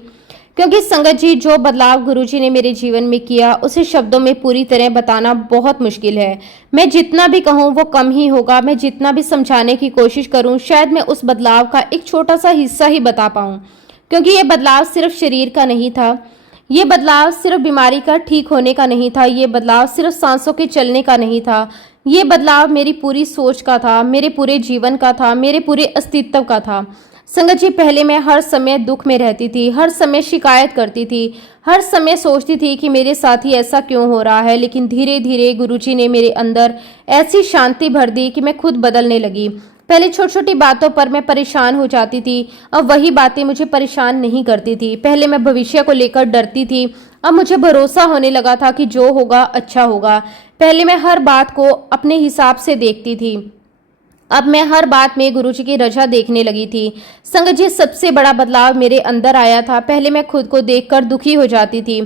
क्योंकि संगत जी, जो बदलाव गुरुजी ने मेरे जीवन में किया उसे शब्दों में पूरी तरह बताना बहुत मुश्किल है। मैं जितना भी कहूँ वो कम ही होगा। मैं जितना भी समझाने की कोशिश करूँ शायद मैं उस बदलाव का एक छोटा सा हिस्सा ही बता पाऊँ, क्योंकि ये बदलाव सिर्फ शरीर का नहीं था, ये बदलाव सिर्फ बीमारी का ठीक होने का नहीं था, ये बदलाव सिर्फ सांसों के चलने का नहीं था, ये बदलाव मेरी पूरी सोच का था, मेरे पूरे जीवन का था, मेरे पूरे अस्तित्व का था। संगत जी, पहले मैं हर समय दुख में रहती थी, हर समय शिकायत करती थी, हर समय सोचती थी कि मेरे साथ ही ऐसा क्यों हो रहा है, लेकिन धीरे धीरे गुरुजी ने मेरे अंदर ऐसी शांति भर दी कि मैं खुद बदलने लगी। पहले छोटी छोटी बातों पर मैं परेशान हो जाती थी, अब वही बातें मुझे परेशान नहीं करती थी। पहले मैं भविष्य को लेकर डरती थी, अब मुझे भरोसा होने लगा था कि जो होगा अच्छा होगा। पहले मैं हर बात को अपने हिसाब से देखती थी, अब मैं हर बात में गुरुजी की रजा देखने लगी थी। संगत जी, सबसे बड़ा बदलाव मेरे अंदर आया था। पहले मैं खुद को देखकर दुखी हो जाती थी,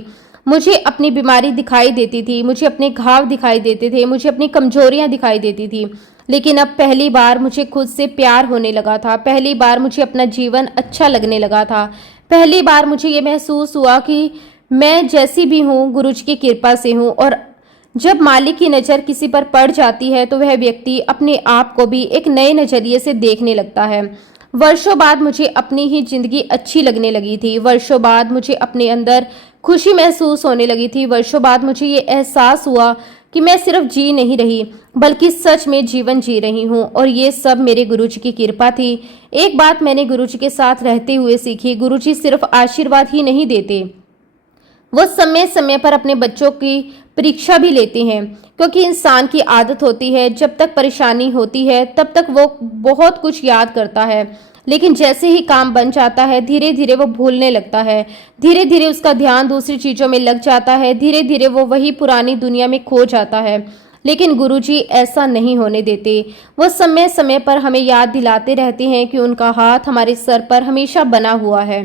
मुझे अपनी बीमारी दिखाई देती थी, मुझे अपने घाव दिखाई देते थे, मुझे अपनी कमजोरियां दिखाई देती थी, लेकिन अब पहली बार मुझे खुद से प्यार होने लगा था। पहली बार मुझे अपना जीवन अच्छा लगने लगा था। पहली बार मुझे ये महसूस हुआ कि मैं जैसी भी हूँ गुरुजी की कृपा से हूँ, और जब मालिक की नज़र किसी पर पड़ जाती है तो वह व्यक्ति अपने आप को भी एक नए नज़रिए से देखने लगता है। वर्षों बाद मुझे अपनी ही जिंदगी अच्छी लगने लगी थी, वर्षों बाद मुझे अपने अंदर खुशी महसूस होने लगी थी, वर्षों बाद मुझे ये एहसास हुआ कि मैं सिर्फ जी नहीं रही बल्कि सच में जीवन जी रही हूँ, और ये सब मेरे गुरुजी की कृपा थी। एक बात मैंने गुरुजी के साथ रहते हुए सीखी, गुरुजी सिर्फ आशीर्वाद ही नहीं देते, वो समय समय पर अपने बच्चों की परीक्षा भी लेते हैं, क्योंकि इंसान की आदत होती है जब तक परेशानी होती है तब तक वो बहुत कुछ याद करता है, लेकिन जैसे ही काम बन जाता है धीरे धीरे वो भूलने लगता है, धीरे धीरे उसका ध्यान दूसरी चीज़ों में लग जाता है, धीरे धीरे वो वही पुरानी दुनिया में खो जाता है। लेकिन गुरुजी ऐसा नहीं होने देते। वो समय समय पर हमें याद दिलाते रहते हैं कि उनका हाथ हमारे सर पर हमेशा बना हुआ है।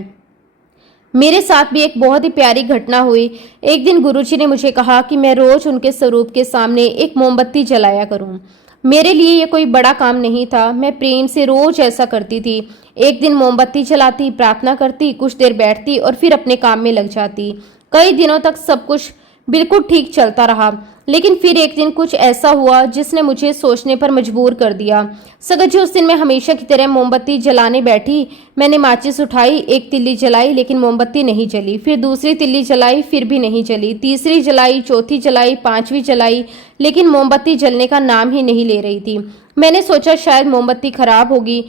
मेरे साथ भी एक बहुत ही प्यारी घटना हुई। एक दिन गुरुजी ने मुझे कहा कि मैं रोज उनके स्वरूप के सामने एक मोमबत्ती जलाया करूं। मेरे लिए ये कोई बड़ा काम नहीं था, मैं प्रेम से रोज ऐसा करती थी। एक दिन मोमबत्ती जलाती, प्रार्थना करती, कुछ देर बैठती और फिर अपने काम में लग जाती। कई दिनों तक सब कुछ बिल्कुल ठीक चलता रहा, लेकिन फिर एक दिन कुछ ऐसा हुआ जिसने मुझे सोचने पर मजबूर कर दिया। सगत जी, उस दिन मैं हमेशा की तरह मोमबत्ती जलाने बैठी। मैंने माचिस उठाई, एक तिल्ली जलाई, लेकिन मोमबत्ती नहीं जली। फिर दूसरी तिल्ली जलाई, फिर भी नहीं जली। तीसरी जलाई, चौथी जलाई, पांचवी जलाई, लेकिन मोमबत्ती जलने का नाम ही नहीं ले रही थी। मैंने सोचा शायद मोमबत्ती खराब होगी।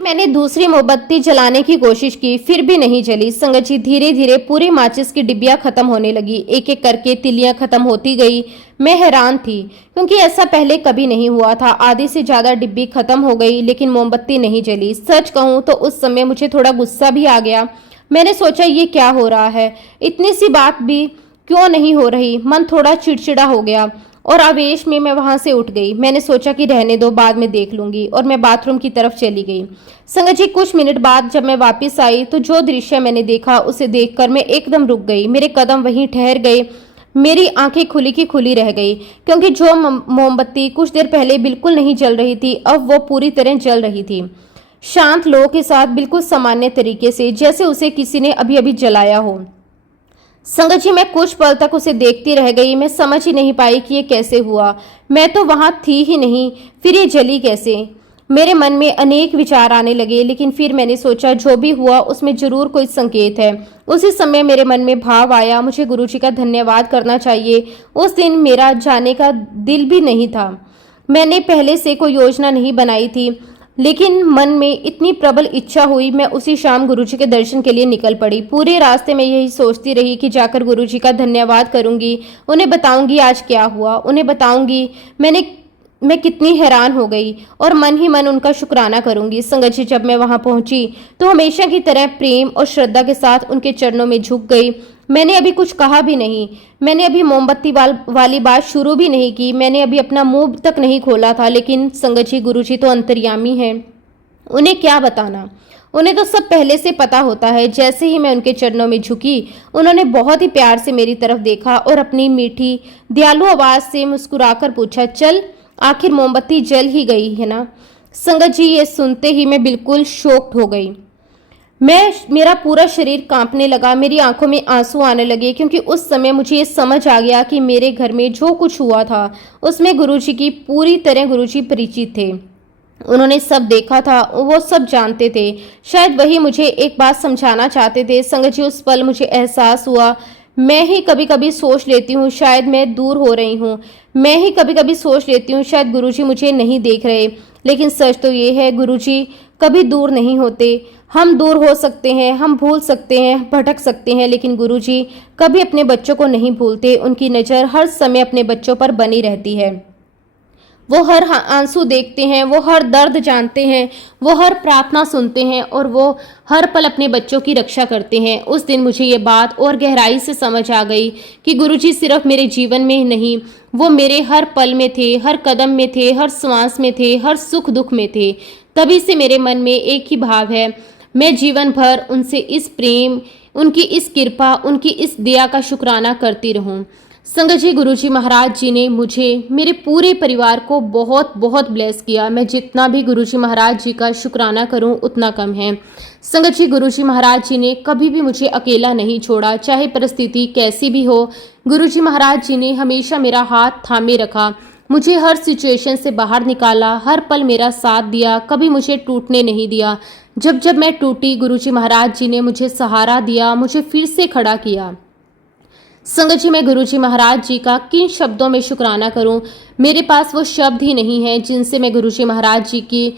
मैंने दूसरी मोमबत्ती जलाने की कोशिश की, फिर भी नहीं जली। संगत जी, धीरे धीरे पूरी माचिस की डिब्बियां खत्म होने लगी। एक एक करके तिल्लियां खत्म होती गई। मैं हैरान थी, क्योंकि ऐसा पहले कभी नहीं हुआ था। आधी से ज्यादा डिब्बी खत्म हो गई, लेकिन मोमबत्ती नहीं जली। सच कहूं तो उस समय मुझे थोड़ा गुस्सा भी आ गया। मैंने सोचा ये क्या हो रहा है, इतनी सी बात भी क्यों नहीं हो रही। मन थोड़ा चिड़चिड़ा हो गया और आवेश में मैं वहां से उठ गई। मैंने सोचा कि रहने दो, बाद में देख लूंगी, और मैं बाथरूम की तरफ चली गई। संगत जी, कुछ मिनट बाद जब मैं वापस आई तो जो दृश्य मैंने देखा उसे देखकर मैं एकदम रुक गई। मेरे कदम वहीं ठहर गए, मेरी आंखें खुली की खुली रह गई, क्योंकि जो मोमबत्ती कुछ देर पहले बिल्कुल नहीं जल रही थी, अब वो पूरी तरह जल रही थी, शांत लो के साथ, बिल्कुल सामान्य तरीके से, जैसे उसे किसी ने अभी अभी जलाया हो। संगत जी, मैं कुछ पल तक उसे देखती रह गई। मैं समझ ही नहीं पाई कि ये कैसे हुआ। मैं तो वहां थी ही नहीं, फिर ये जली कैसे। मेरे मन में अनेक विचार आने लगे, लेकिन फिर मैंने सोचा जो भी हुआ उसमें जरूर कोई संकेत है। उसी समय मेरे मन में भाव आया, मुझे गुरुजी का धन्यवाद करना चाहिए। उस दिन मेरा जाने का दिल भी नहीं था। मैंने पहले से कोई योजना नहीं बनाई थी, लेकिन मन में इतनी प्रबल इच्छा हुई, मैं उसी शाम गुरुजी के दर्शन के लिए निकल पड़ी। पूरे रास्ते में यही सोचती रही कि जाकर गुरुजी का धन्यवाद करूंगी, उन्हें बताऊंगी आज क्या हुआ, उन्हें बताऊंगी मैं कितनी हैरान हो गई, और मन ही मन उनका शुक्राना करूंगी। संगत जी, जब मैं वहां पहुंची तो हमेशा की तरह प्रेम और श्रद्धा के साथ उनके चरणों में झुक गई। मैंने अभी कुछ कहा भी नहीं, मैंने अभी मोमबत्ती वाली बात शुरू भी नहीं की, मैंने अभी अपना मुंह तक नहीं खोला था। लेकिन संगत जी, गुरुजी तो अंतर्यामी हैं, उन्हें क्या बताना, उन्हें तो सब पहले से पता होता है। जैसे ही मैं उनके चरणों में झुकी, उन्होंने बहुत ही प्यार से मेरी तरफ देखा और अपनी मीठी दयालु आवाज से मुस्कुराकर पूछा, चल, आखिर मोमबत्ती जल ही गई है ना। संगत जी, ये सुनते ही मैं बिल्कुल शॉक्ड हो गई। मेरा पूरा शरीर कांपने लगा, मेरी आंखों में आंसू आने लगे, क्योंकि उस समय मुझे ये समझ आ गया कि मेरे घर में जो कुछ हुआ था उसमें गुरुजी की पूरी तरह गुरुजी परिचित थे। उन्होंने सब देखा था, वो सब जानते थे। शायद वही मुझे एक बात समझाना चाहते थे। संगत जी, उस पल मुझे एहसास हुआ, मैं ही कभी कभी सोच लेती हूँ शायद मैं दूर हो रही हूँ। मैं ही कभी कभी सोच लेती हूँ शायद गुरुजी मुझे नहीं देख रहे। लेकिन सच तो ये है, गुरुजी कभी दूर नहीं होते। हम दूर हो सकते हैं, हम भूल सकते हैं, भटक सकते हैं, लेकिन गुरुजी कभी अपने बच्चों को नहीं भूलते। उनकी नज़र हर समय अपने बच्चों पर बनी रहती है। वो हर आंसू देखते हैं, वो हर दर्द जानते हैं, वो हर प्रार्थना सुनते हैं, और वो हर पल अपने बच्चों की रक्षा करते हैं। उस दिन मुझे ये बात और गहराई से समझ आ गई कि गुरुजी सिर्फ मेरे जीवन में ही नहीं, वो मेरे हर पल में थे, हर कदम में थे, हर श्वास में थे, हर सुख दुख में थे। तभी से मेरे मन में एक ही भाव है, मैं जीवन भर उनसे इस प्रेम, उनकी इस कृपा, उनकी इस दया का शुक्राना करती रहूं। संगत जी, गुरुजी महाराज जी ने मुझे, मेरे पूरे परिवार को बहुत बहुत ब्लेस किया। मैं जितना भी गुरुजी महाराज जी का शुक्राना करूं उतना कम है। संगत जी, गुरुजी महाराज जी ने कभी भी मुझे अकेला नहीं छोड़ा, चाहे परिस्थिति कैसी भी हो। गुरुजी महाराज जी ने हमेशा मेरा हाथ थामे रखा, मुझे हर सिचुएशन से बाहर निकाला, हर पल मेरा साथ दिया, कभी मुझे टूटने नहीं दिया। जब जब मैं टूटी, गुरुजी महाराज जी ने मुझे सहारा दिया, मुझे फिर से खड़ा किया। संगत जी, मैं गुरुजी महाराज जी का किन शब्दों में शुक्राना करूं, मेरे पास वो शब्द ही नहीं है जिनसे मैं गुरुजी महाराज जी की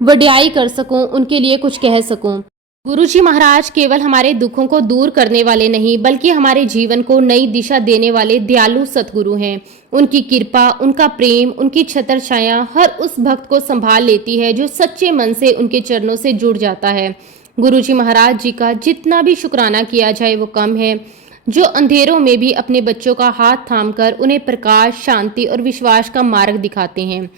वडियाई कर सकूं, उनके लिए कुछ कह सकूं। गुरुजी महाराज केवल हमारे दुखों को दूर करने वाले नहीं बल्कि हमारे जीवन को नई दिशा देने वाले दयालु सतगुरु हैं। उनकी कृपा, उनका प्रेम, उनकी छत्र छाया हर उस भक्त को संभाल लेती है जो सच्चे मन से उनके चरणों से जुड़ जाता है। गुरुजी महाराज जी का जितना भी शुक्राना किया जाए वो कम है, जो अंधेरों में भी अपने बच्चों का हाथ थामकर उन्हें प्रकाश, शांति और विश्वास का मार्ग दिखाते हैं।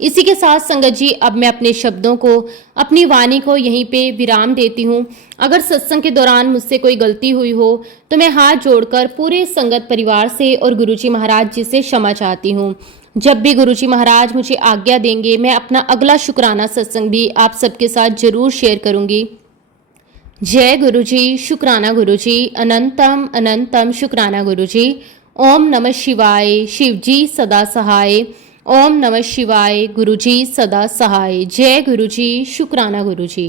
इसी के साथ संगत जी, अब मैं अपने शब्दों को, अपनी वाणी को यहीं पे विराम देती हूँ। अगर सत्संग के दौरान मुझसे कोई गलती हुई हो तो मैं हाथ जोड़कर पूरे संगत परिवार से और गुरुजी महाराज जी से क्षमा चाहती हूँ। जब भी गुरुजी महाराज मुझे आज्ञा देंगे, मैं अपना अगला शुक्राना सत्संग भी आप सबके साथ जरूर शेयर करूँगी। जय गुरुजी, शुक्राना गुरुजी, अनंतम अनंतम शुक्राना गुरुजी। ओम नमः शिवाय, शिवजी सदा सहाय। ओम नमः शिवाय, गुरुजी सदा सहाय। जय गुरुजी, शुक्राना गुरुजी।